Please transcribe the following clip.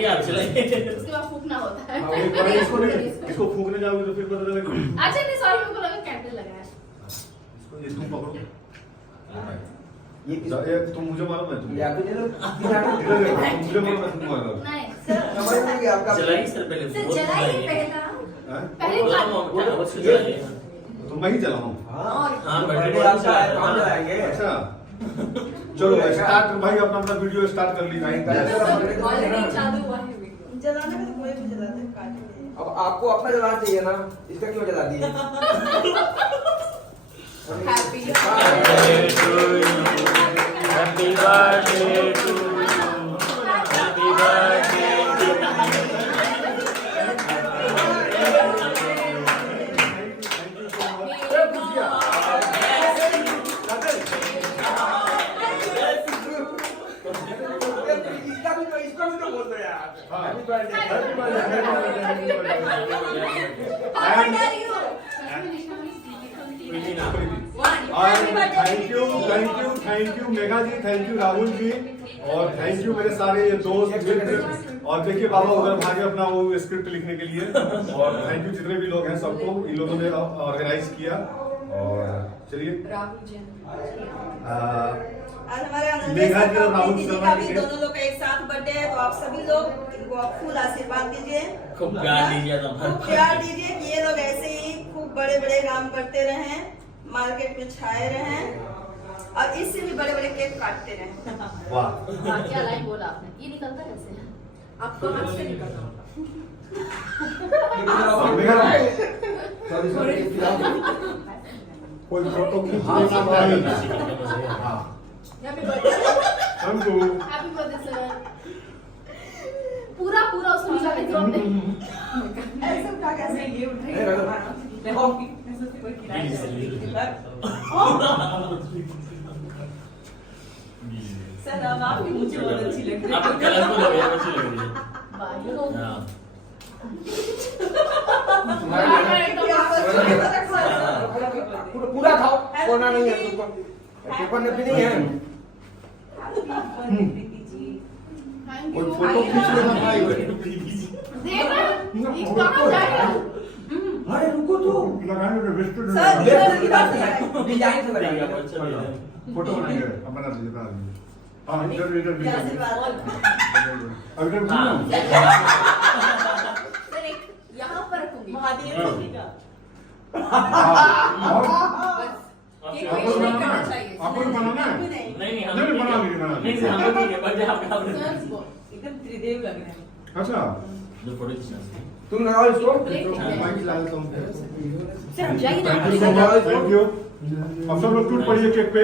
चलाइए आप चलाइए। उसके बाद फूकना होता है। हाँ, एक बार इसको फूकने जाओगे तो फिर पता चलेगा। अच्छा नहीं सॉरी मेरे को लगा कैंडल लगाया। इसको ये तुम पकड़ो। ये तुम मुझे मारो मैं तुम। या तो चलो मुझे मारो मैं तुमको मारो। नहीं सर समझ नहीं गया आपका। चलाइए सर पहले। सर चलाइए पहला। हैं? पहले तो मैं ही चलाऊं। हाँ, बर्थडे आपका है तो हम चलाएंगे। अच्छा चलो स्टार्ट भाई अपना अपना वीडियो स्टार्ट कर लीजिए। ऑलरेडी चालू हुआ है जलाने में तो कोई भी जलाते हैं काटे में। अब आपको अपना जलाना चाहिए ना, इसका क्यों जला दिए? Happy happy birthday to you, happy birthday to इसका भी तो बोल दो यार। हाँ। Happy birthday. Thank you Megha ji, thank you Rahul ji, और थैंक यू मेरे सारे ये दोस्त मित्र। और देखिए बाबा उधर भागे अपना वो स्क्रिप्ट लिखने के लिए। और थैंक यू जितने भी लोग हैं सबको, इन लोगों ने ऑर्गेनाइज किया। और चलिए राहुल जी आज हमारे मेघा जी और राहुल दीदी शर्मा का जी भी के- दोनों लोग का एक साथ बर्थडे है, तो आप सभी लोग इनको आप फुल आशीर्वाद दीजिए, खूब प्यार दीजिए तो खूब प्यार दीजिए कि ये लोग ऐसे ही खूब बड़े बड़े काम करते रहें, मार्केट में छाए रहें और इससे भी बड़े बड़े केक काटते रहें। वाह क्या लाइन बोला आपने? ये निकलता कैसे है? आपको हाथ से निकलता होगा। मेघा सॉरी कोई फोटो खींच लेना भाई। हाँ happy birthday thank you. Happy birthday sir. पूरा पूरा उसको मिला के जोड़ दे। ऐसे उठा के ऐसे ये सर अब आपकी मुझे बहुत अच्छी लग रही आपको कलरफुल लग रही है, अच्छी लग रही है। बाजू हाँ। पूरा खाओ, कोना नहीं है ऊपर। ऊपर में भी नहीं है। कोई फोटो खींच लेना भाई। देखा ये कहां जाएगा? अरे रुको तो। लगाने में बिस्कुट सर इधर इधर से डिजाइन से लगाएंगे। अच्छा भी है। फोटो बनाएंगे, अब बना दीजिए बना दीजिए। हाँ इधर इधर ये आशीर्वाद अब इधर हाँ। सर एक यहां पर रखूंगी। महादेव जी का बस ये कोई नहीं करना चाहिए। आपको भी बनाना है? नहीं नहीं हम नहीं, बना लीजिए, बना नहीं लीजिए। हम लोग नहीं है, बर्थडे आपका सर बोल। एकदम त्रिदेव लग रहे हैं। अच्छा जो फोटो खींचना है। तुम लगाओ इसको। माइक ला लेता हूँ। सर जाइए ना। Thank you so much, thank you. अब सब लोग टूट पड़िए केक पे।